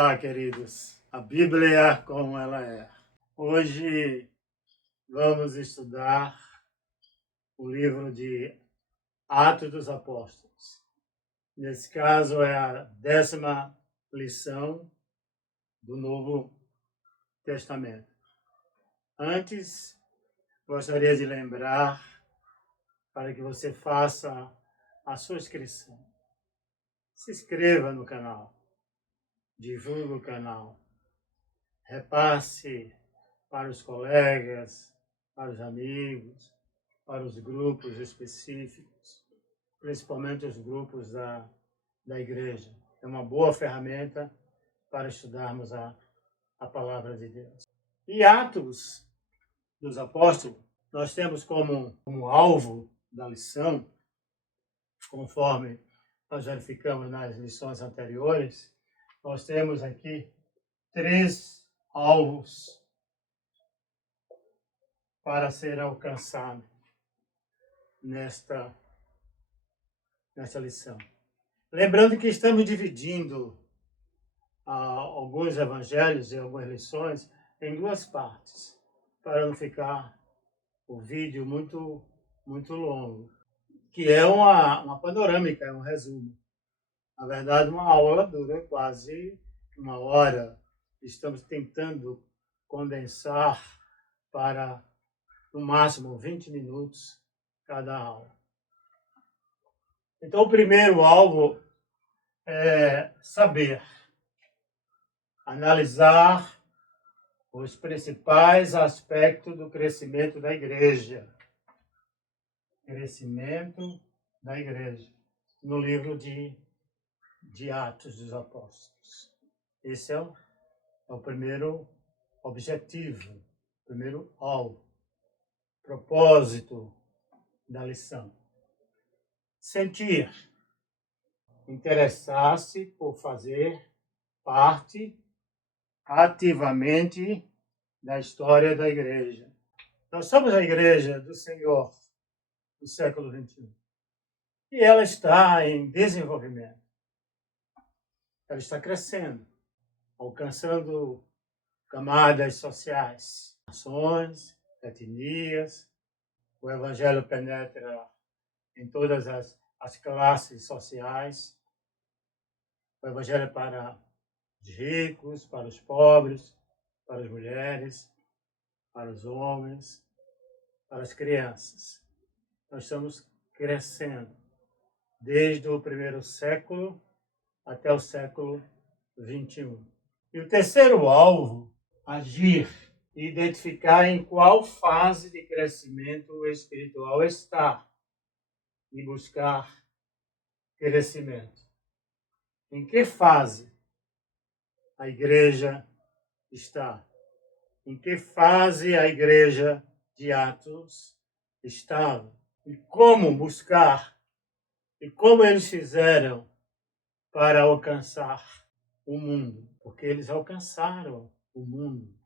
Olá, queridos. A Bíblia como ela é. Hoje vamos estudar o livro de Atos dos Apóstolos. Nesse caso é a 10ª lição do Novo Testamento. Antes, gostaria de lembrar para que você faça a sua inscrição. Se inscreva no canal, divulgue o canal, repasse para os colegas, para os amigos, para os grupos específicos, principalmente os grupos da igreja. É uma boa ferramenta para estudarmos a palavra de Deus. E Atos dos Apóstolos, nós temos como alvo da lição, conforme nós verificamos nas lições anteriores, nós temos aqui 3 alvos para ser alcançado nesta lição. Lembrando que estamos dividindo alguns evangelhos e algumas lições em 2 partes, para não ficar o vídeo muito longo, que é uma panorâmica, é um resumo. Na verdade, uma aula dura quase 1 hora. Estamos tentando condensar para, no máximo, 20 minutos cada aula. Então, o primeiro alvo é saber, analisar os principais aspectos do crescimento da igreja. Crescimento da igreja, no livro de Atos dos Apóstolos. Esse é o primeiro objetivo, o primeiro alvo, propósito da lição. Sentir, interessar-se por fazer parte ativamente da história da igreja. Nós somos a igreja do Senhor do século XXI. E ela está em desenvolvimento. Ela está crescendo, alcançando camadas sociais, nações, etnias. O evangelho penetra em todas as classes sociais. O evangelho é para os ricos, para os pobres, para as mulheres, para os homens, para as crianças. Nós estamos crescendo desde o primeiro século até o século XXI. E o terceiro alvo, agir e identificar em qual fase de crescimento espiritual está e buscar crescimento. Em que fase a igreja está? Em que fase a igreja de Atos estava? E como buscar? E como eles fizeram para alcançar o mundo? Porque eles alcançaram o mundo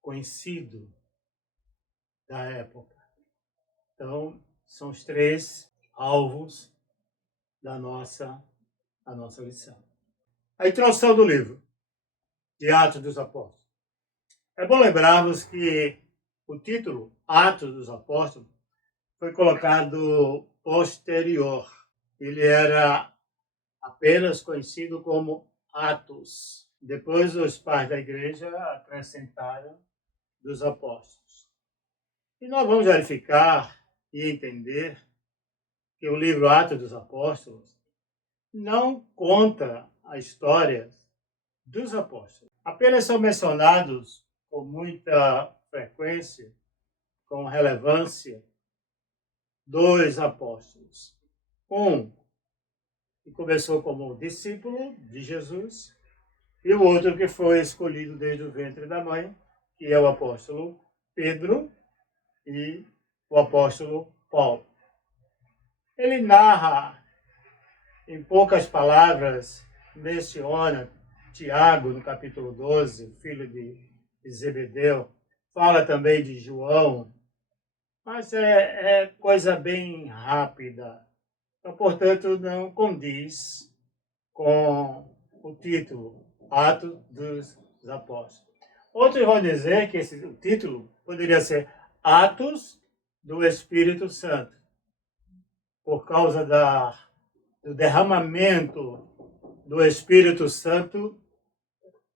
conhecido da época. Então, são os 3 alvos da nossa lição. A introdução do livro de Atos dos Apóstolos. É bom lembrarmos que o título Atos dos Apóstolos foi colocado posterior. Ele era apenas conhecido como Atos. Depois os pais da igreja acrescentaram dos apóstolos. E nós vamos verificar e entender que o livro Atos dos Apóstolos não conta a história dos apóstolos. Apenas são mencionados com muita frequência, com relevância, 2 apóstolos. Um que começou como discípulo de Jesus e o outro que foi escolhido desde o ventre da mãe, que é o apóstolo Pedro e o apóstolo Paulo. Ele narra, em poucas palavras, menciona Tiago, no capítulo 12, filho de Zebedeu, fala também de João, mas é coisa bem rápida. Então, portanto, não condiz com o título, Atos dos Apóstolos. Outros vão dizer que o título poderia ser Atos do Espírito Santo, por causa do derramamento do Espírito Santo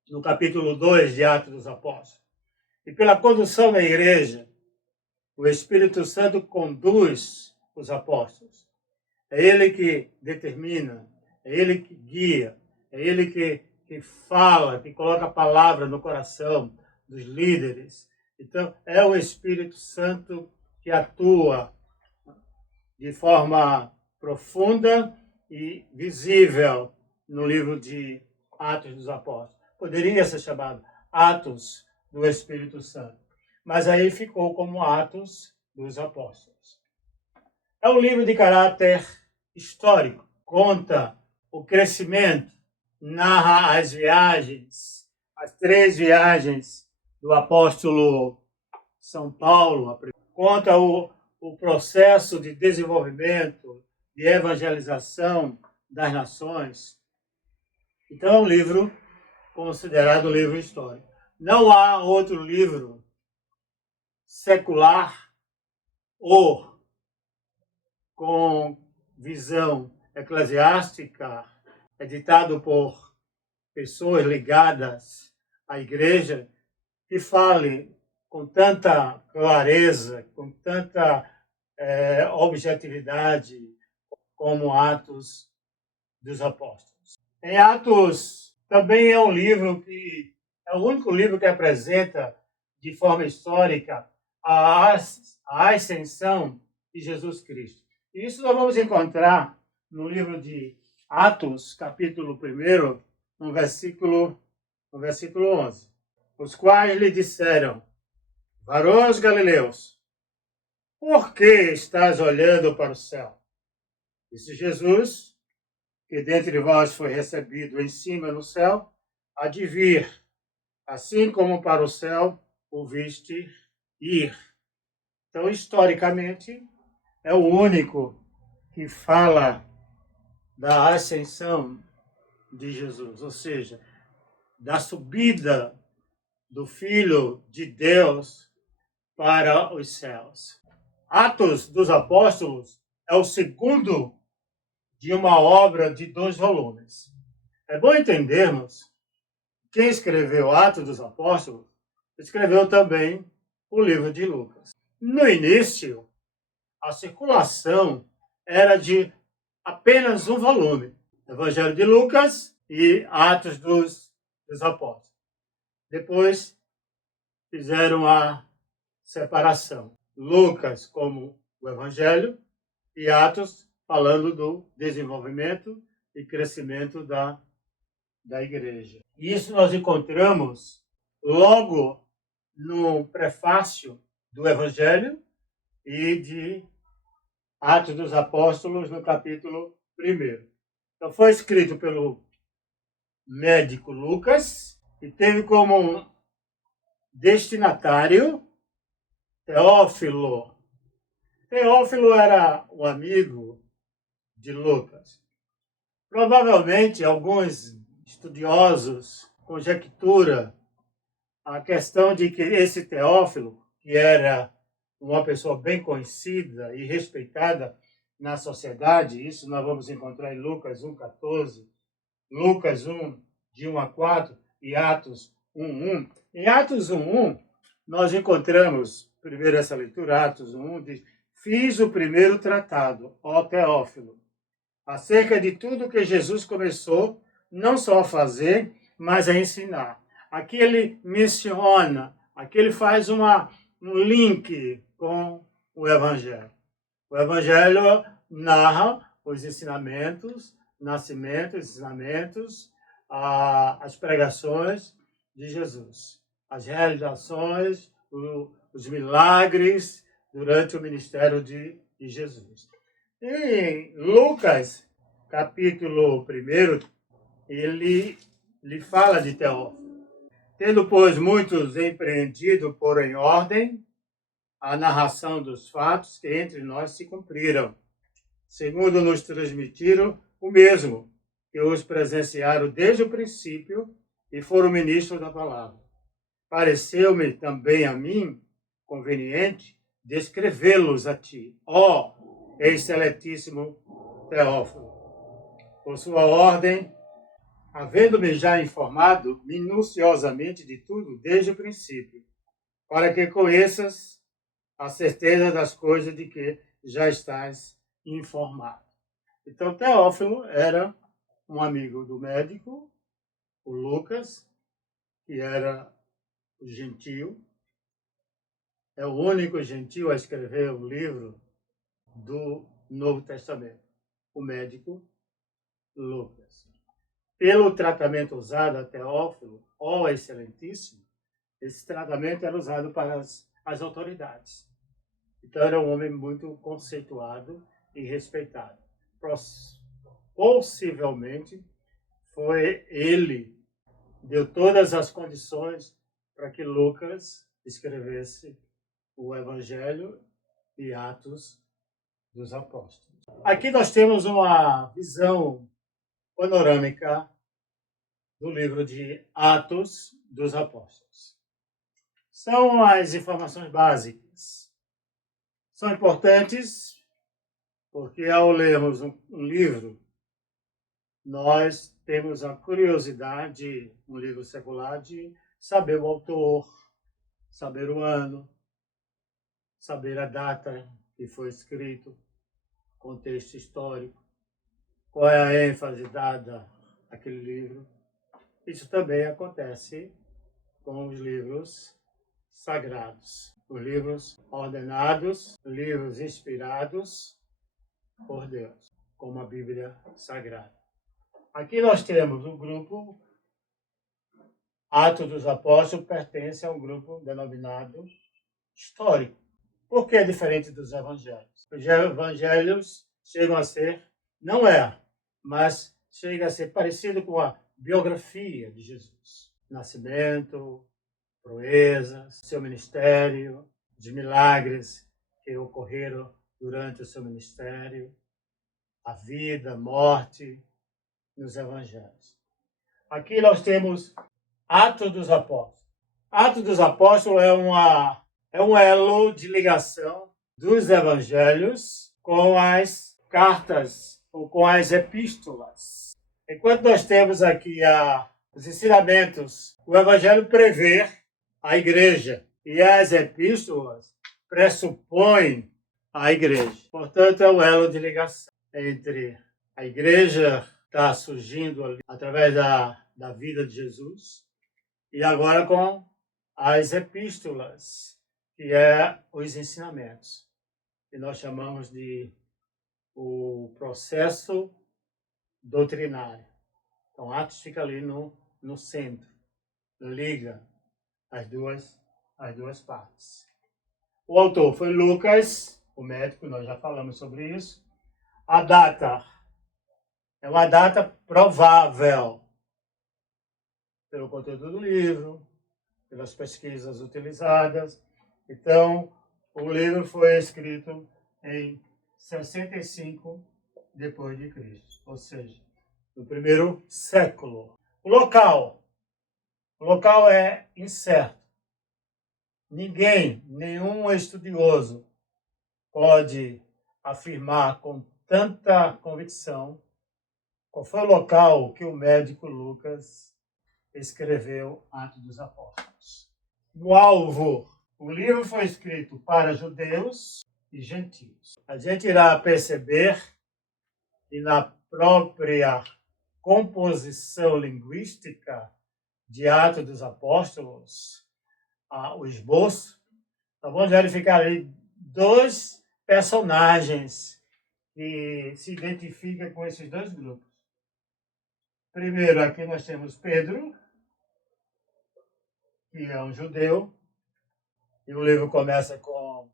no capítulo 2 de Atos dos Apóstolos. E pela condução da igreja, o Espírito Santo conduz os apóstolos. É ele que determina, é ele que guia, é ele que fala, que coloca a palavra no coração dos líderes. Então, é o Espírito Santo que atua de forma profunda e visível no livro de Atos dos Apóstolos. Poderia ser chamado Atos do Espírito Santo, mas aí ficou como Atos dos Apóstolos. É um livro de caráter histórico, conta o crescimento, narra as viagens, as 3 viagens do apóstolo São Paulo, conta o processo de desenvolvimento, de evangelização das nações. Então é um livro considerado um livro histórico. Não há outro livro secular ou com visão eclesiástica, editado por pessoas ligadas à igreja, que fale com tanta clareza, com tanta objetividade, como Atos dos Apóstolos. Em Atos também é um livro que é o único livro que apresenta de forma histórica a ascensão de Jesus Cristo. E isso nós vamos encontrar no livro de Atos, capítulo 1, no versículo 11. Os quais lhe disseram: varões galileus, por que estás olhando para o céu? Disse Jesus, que dentre vós foi recebido em cima no céu, há de vir, assim como para o céu o viste ir. Então, historicamente, é o único que fala da ascensão de Jesus, ou seja, da subida do Filho de Deus para os céus. Atos dos Apóstolos é o segundo de uma obra de 2 volumes. É bom entendermos quem escreveu Atos dos Apóstolos escreveu também o livro de Lucas. No início, a circulação era de apenas um volume, Evangelho de Lucas e Atos dos Apóstolos. Depois fizeram a separação. Lucas como o Evangelho e Atos falando do desenvolvimento e crescimento da igreja. Isso nós encontramos logo no prefácio do Evangelho e de Atos dos Apóstolos, no capítulo 1. Então, foi escrito pelo médico Lucas e teve como destinatário Teófilo. Teófilo era um amigo de Lucas. Provavelmente, alguns estudiosos conjecturam a questão de que esse Teófilo, que era uma pessoa bem conhecida e respeitada na sociedade, isso nós vamos encontrar em Lucas 1,14, Lucas 1, de 1 a 4 e Atos 1:1. Em Atos 1:1, nós encontramos, primeiro essa leitura, Atos 1:1, diz: fiz o primeiro tratado, ó Teófilo, acerca de tudo que Jesus começou, não só a fazer, mas a ensinar. Aqui ele menciona, aqui ele faz um link com o Evangelho. O Evangelho narra os ensinamentos, nascimentos, ensinamentos, as pregações de Jesus, as realizações, os milagres durante o ministério de Jesus. Em Lucas, capítulo 1, ele fala de Teófilo. Tendo, pois, muitos empreendido por em ordem a narração dos fatos que entre nós se cumpriram, segundo nos transmitiram o mesmo, que os presenciaram desde o princípio e foram ministros da palavra. Pareceu-me também a mim conveniente descrevê-los a ti, ó excelentíssimo Teófilo, por sua ordem, havendo-me já informado minuciosamente de tudo desde o princípio, para que conheças a certeza das coisas de que já estás informado. Então, Teófilo era um amigo do médico, o Lucas, que era o gentio, é o único gentio a escrever um livro do Novo Testamento, o médico Lucas. Pelo tratamento usado a Teófilo, ó excelentíssimo, esse tratamento era usado para as autoridades. Então era um homem muito conceituado e respeitado. Possivelmente foi ele deu todas as condições para que Lucas escrevesse o Evangelho e Atos dos Apóstolos. Aqui nós temos uma visão panorâmica do livro de Atos dos Apóstolos. São as informações básicas. São importantes porque ao lermos um livro, nós temos a curiosidade, um livro secular, de saber o autor, saber o ano, saber a data que foi escrito, contexto histórico, qual é a ênfase dada àquele livro. Isso também acontece com os livros sagrados, os livros ordenados, livros inspirados por Deus, como a Bíblia Sagrada. Aqui nós temos o grupo Atos dos Apóstolos, pertence a um grupo denominado histórico. Por que é diferente dos evangelhos? Os evangelhos chegam a ser, não é, mas chega a ser parecido com a biografia de Jesus. Nascimento, proezas, seu ministério, os milagres que ocorreram durante o seu ministério, a vida, a morte, nos evangelhos. Aqui nós temos Atos dos Apóstolos. Atos dos Apóstolos é um elo de ligação dos evangelhos com as cartas ou com as epístolas. Enquanto nós temos aqui os ensinamentos, o evangelho prevê a igreja e as epístolas pressupõem a igreja. Portanto, é um elo de ligação entre a igreja está surgindo ali, através da vida de Jesus, e agora com as epístolas, que é os ensinamentos, que nós chamamos de o processo doutrinário. Então, Atos fica ali no centro, liga as duas partes. O autor foi Lucas, o médico, nós já falamos sobre isso. A data é uma data provável pelo conteúdo do livro, pelas pesquisas utilizadas. Então, o livro foi escrito em 65 depois de Cristo, ou seja, no primeiro século. O local é incerto. Nenhum estudioso pode afirmar com tanta convicção qual foi o local que o médico Lucas escreveu Atos dos Apóstolos. No alvo, o livro foi escrito para judeus e gentios. A gente irá perceber que na própria composição linguística de Atos dos Apóstolos, o esboço, nós vamos verificar ali dois personagens que se identificam com esses dois grupos. Primeiro, aqui nós temos Pedro, que é um judeu, e o livro começa com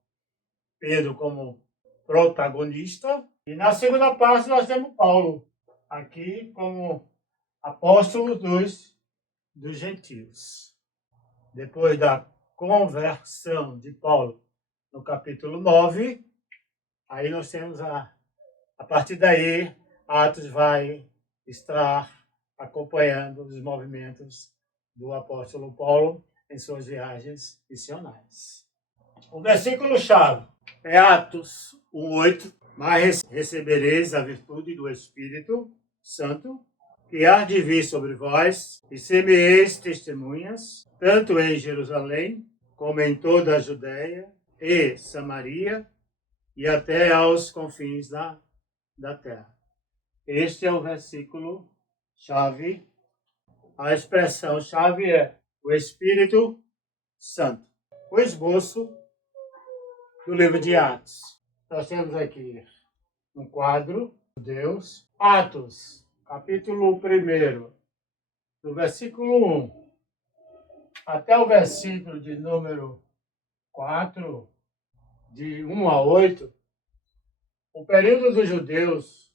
Pedro como protagonista. E na segunda parte nós temos Paulo, aqui como apóstolo dos gentios. Depois da conversão de Paulo no capítulo 9, aí nós temos a partir daí, Atos vai estar acompanhando os movimentos do apóstolo Paulo em suas viagens missionárias. O versículo-chave é Atos 1:8. Mas recebereis a virtude do Espírito Santo, que há de vir sobre vós, e semeeis testemunhas, tanto em Jerusalém, como em toda a Judéia e Samaria, e até aos confins da terra. Este é o versículo-chave. A expressão-chave é o Espírito Santo. O esboço do livro de Atos. Nós temos aqui um quadro, Deus, Atos, capítulo 1, do versículo 1 até o versículo de número 4, de 1 a 8, o período dos judeus,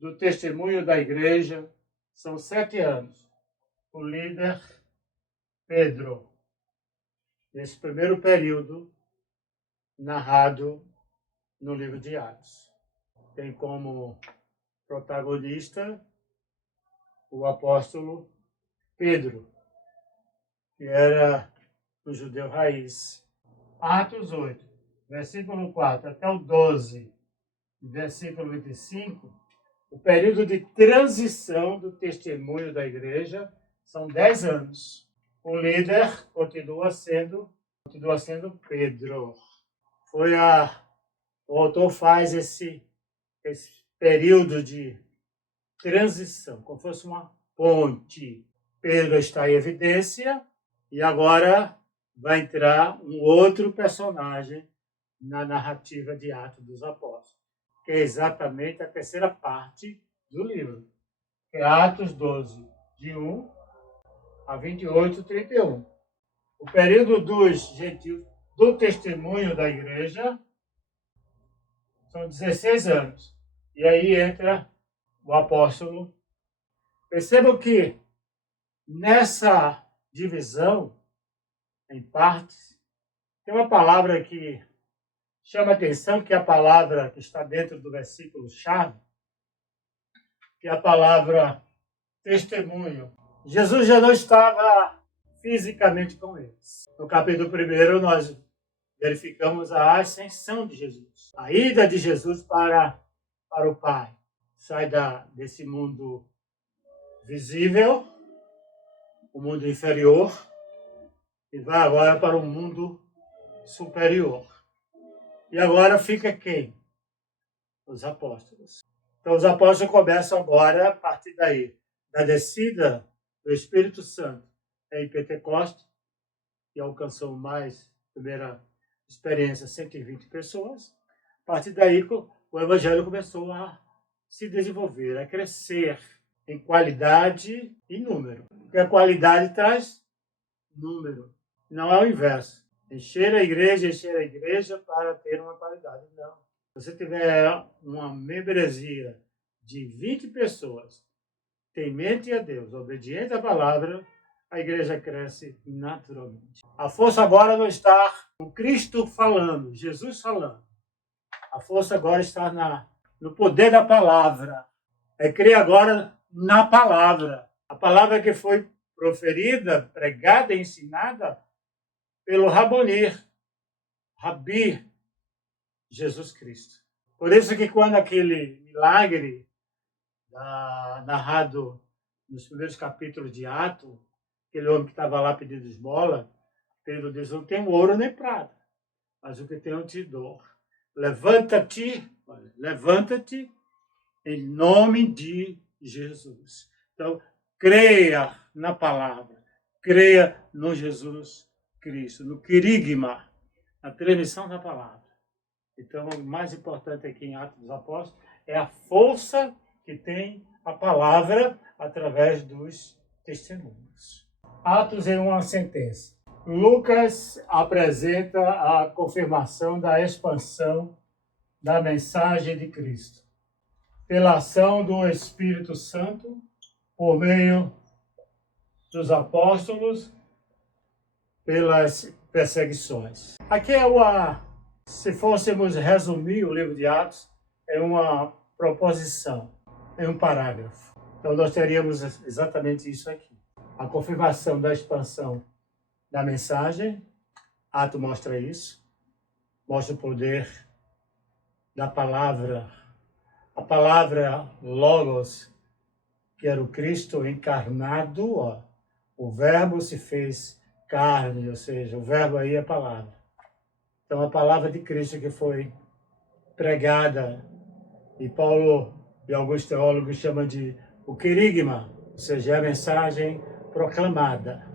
do testemunho da igreja, são 7 anos. O líder Pedro, nesse primeiro período, narrado no livro de Atos. Tem como protagonista o apóstolo Pedro, que era um judeu raiz. Atos 8, versículo 4 até o 12, versículo 25, o período de transição do testemunho da igreja são 10 anos. O líder continua sendo Pedro. O autor faz esse período de transição, como fosse uma ponte. Pedro está em evidência e agora vai entrar um outro personagem na narrativa de Atos dos Apóstolos, que é exatamente a terceira parte do livro, que é Atos 12, de 1 a 28, 31. O período dos gentios, do testemunho da igreja, são 16 anos. E aí entra o apóstolo. Percebam que nessa divisão, em partes, tem uma palavra que chama a atenção, que é a palavra que está dentro do versículo-chave, que é a palavra testemunho. Jesus já não estava fisicamente com eles. No capítulo 1, nós verificamos a ascensão de Jesus, a ida de Jesus para o Pai. Sai desse mundo visível, o mundo inferior, e vai agora para o mundo superior. E agora fica quem? Os apóstolos. Então os apóstolos começam agora, a partir daí, da descida do Espírito Santo em Pentecostes, que alcançou mais, primeira experiência, 120 pessoas. A partir daí, o evangelho começou a se desenvolver, a crescer em qualidade e número. Porque a qualidade traz número, não é o inverso. Encher a igreja para ter uma qualidade, não. Se você tiver uma membresia de 20 pessoas, temente a Deus, obediente à palavra, a igreja cresce naturalmente. A força agora não está no Cristo falando, Jesus falando. A força agora está no poder da palavra. É crer agora na palavra. A palavra que foi proferida, pregada e ensinada pelo Rabi Jesus Cristo. Por isso que quando aquele milagre narrado nos primeiros capítulos de Atos, aquele homem que estava lá pedindo esmola, Pedro diz, não tenho ouro nem prata, mas o que tenho eu te dou. Levanta-te em nome de Jesus. Então, creia na palavra, creia no Jesus Cristo, no querigma, na transmissão da palavra. Então, o mais importante aqui em Atos dos Apóstolos é a força que tem a palavra através dos testemunhos. Atos é uma sentença. Lucas apresenta a confirmação da expansão da mensagem de Cristo pela ação do Espírito Santo por meio dos apóstolos, pelas perseguições. Aqui se fôssemos resumir o livro de Atos, é uma proposição, é um parágrafo. Então nós teríamos exatamente isso aqui. A confirmação da expansão da mensagem, Atos mostra isso, mostra o poder da palavra, a palavra Logos, que era o Cristo encarnado, ó. O verbo se fez carne, ou seja, o verbo aí é a palavra. Então a palavra de Cristo que foi pregada, e Paulo e alguns teólogos chamam de o querigma, ou seja, é a mensagem proclamada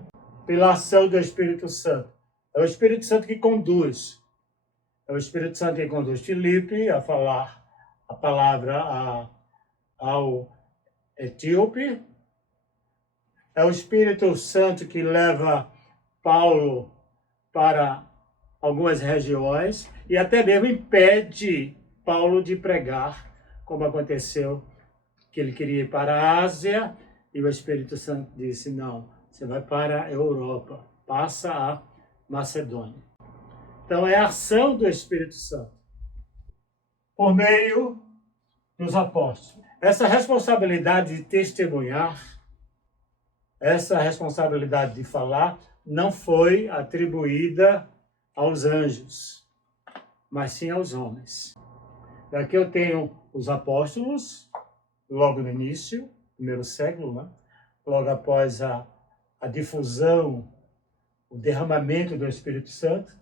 pela ação do Espírito Santo. É o Espírito Santo que conduz. É o Espírito Santo que conduz Filipe a falar a palavra ao etíope. É o Espírito Santo que leva Paulo para algumas regiões e até mesmo impede Paulo de pregar, como aconteceu, que ele queria ir para a Ásia e o Espírito Santo disse, não, você vai para a Europa, passa a Macedônia. Então é a ação do Espírito Santo por meio dos apóstolos. Essa responsabilidade de testemunhar, essa responsabilidade de falar, não foi atribuída aos anjos, mas sim aos homens. Aqui eu tenho os apóstolos, logo no início, primeiro século, né? Logo após a difusão, o derramamento do Espírito Santo.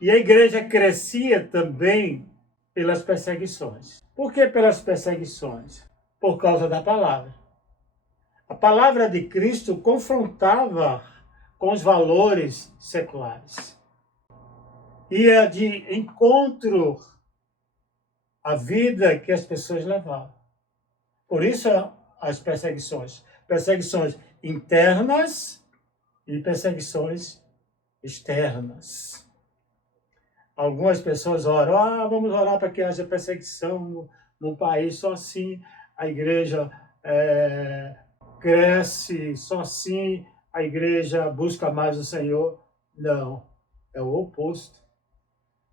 E a igreja crescia também pelas perseguições. Por que pelas perseguições? Por causa da palavra. A palavra de Cristo confrontava com os valores seculares. Ia de encontro à vida que as pessoas levavam. Por isso as perseguições. Perseguições internas e perseguições externas. Algumas pessoas oram, vamos orar para que haja perseguição no país, só assim a igreja cresce, só assim a igreja busca mais o Senhor. Não, é o oposto.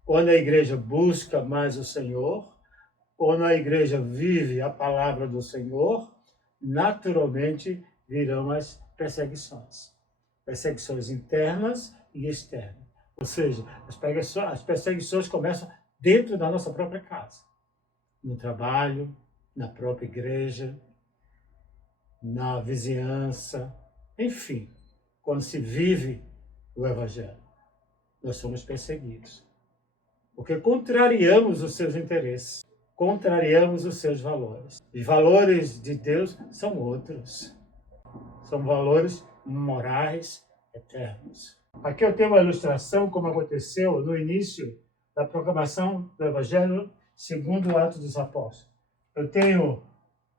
Quando a igreja busca mais o Senhor, quando a igreja vive a palavra do Senhor, naturalmente virão as perseguições. Perseguições internas e externas. Ou seja, as perseguições começam dentro da nossa própria casa. No trabalho, na própria igreja, na vizinhança, enfim, quando se vive o Evangelho, nós somos perseguidos. Porque contrariamos os seus interesses, contrariamos os seus valores. Os valores de Deus são outros. São valores morais eternos. Aqui eu tenho uma ilustração, como aconteceu no início da proclamação do Evangelho segundo o Atos dos Apóstolos. Eu tenho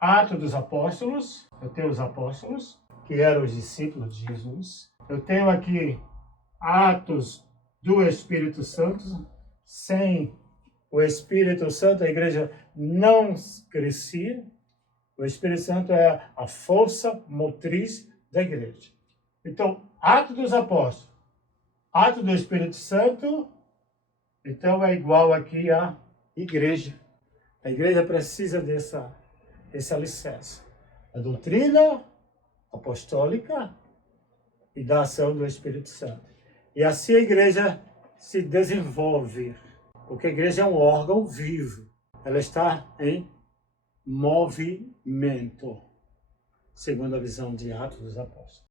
Atos dos Apóstolos, eu tenho os apóstolos, que eram os discípulos de Jesus. Eu tenho aqui Atos do Espírito Santo. Sem o Espírito Santo, a igreja não crescia. O Espírito Santo é a força motriz da igreja. Então, Atos dos Apóstolos, Atos do Espírito Santo, então é igual aqui à igreja. A igreja precisa desse alicerce. A doutrina apostólica e da ação do Espírito Santo. E assim a igreja se desenvolve, porque a igreja é um órgão vivo. Ela está em movimento, segundo a visão de Atos dos Apóstolos.